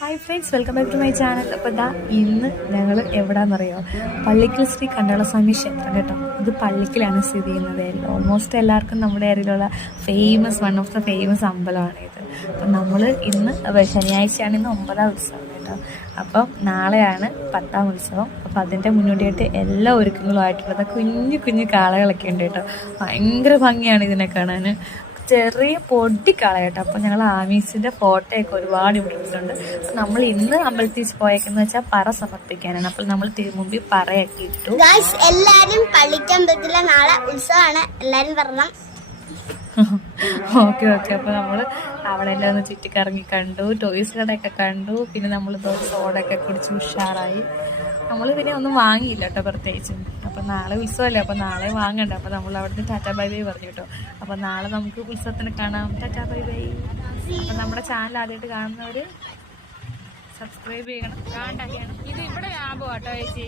Hi friends, welcome back to my channel. അപ്പോൾ ഇന്ന് ഞങ്ങൾ എവിടെയാണെന്നറിയോ? പള്ളിക്കൽ ശ്രീ കണ്ടാളസ്വാമി ക്ഷേത്രം കേട്ടോ. ഇത് പള്ളിക്കലാണ് സ്ഥിതി ചെയ്യുന്നത്. ഓൾമോസ്റ്റ് എല്ലാവർക്കും നമ്മുടെ ഏരിയയിലുള്ള വൺ ഓഫ് ദ ഫേമസ് അമ്പലമാണ് ഇത്. അപ്പം നമ്മൾ ഇന്ന് ശനിയാഴ്ചയാണ്, ഇന്ന് 9ാം ഉത്സവം കേട്ടോ. അപ്പം നാളെയാണ് 10ാം ഉത്സവം. അപ്പോൾ അതിൻ്റെ മുന്നോടിയായിട്ട് എല്ലാ ഒരുക്കങ്ങളുമായിട്ടുള്ളത് കുഞ്ഞു കുഞ്ഞു കാളകളൊക്കെ ഉണ്ട് കേട്ടോ. ഭയങ്കര ഭംഗിയാണ് ഇതിനെ കാണാൻ. ചെറിയ പൊടിക്കാള കേട്ടോ. അപ്പോൾ ഞങ്ങൾ ആമീസിൻ്റെ ഫോട്ടോയൊക്കെ ഒരുപാട് ഇവിടെ ഇട്ടിട്ടുണ്ട്. അപ്പോൾ നമ്മൾ ഇന്ന് അമ്പലത്തിൽ പോയേക്കെന്ന് വെച്ചാൽ പറ സമർപ്പിക്കാനാണ്. അപ്പോൾ നമ്മൾ തിരുമുമ്പിൽ പറയൊക്കെ ഇട്ടു. എല്ലാരും പള്ളിക്കമ്പലത്തിലെ നാളെ ഉത്സവമാണ്, എല്ലാരും വരണം. ഓക്കെ. അപ്പോൾ നമ്മൾ അവിടെ എല്ലാം ഒന്ന് ചുറ്റിക്കറങ്ങി കണ്ടു, ടോയ്സ് കടയൊക്കെ കണ്ടു. പിന്നെ നമ്മൾ സോഡൊക്കെ കുടിച്ച് ഉഷാറായി. നമ്മൾ പിന്നെ ഒന്നും വാങ്ങിയില്ല കേട്ടോ പ്രത്യേകിച്ചും. അപ്പം നാളെ ഉത്സവമല്ലേ, അപ്പോൾ നാളെ വാങ്ങണ്ട. അപ്പോൾ നമ്മൾ അവിടുന്ന് ടാറ്റാ ബൈ ബൈ പറഞ്ഞു കേട്ടോ. അപ്പോൾ നാളെ നമുക്ക് ഉത്സവത്തിന് കാണാം. Tata bye bye. അപ്പം നമ്മുടെ ചാനൽ ആദ്യമായിട്ട് കാണുന്നവർ സബ്സ്ക്രൈബ് ചെയ്യണം. ഇത് ഇവിടെ ലാഭം കേട്ടോ ചേച്ചി.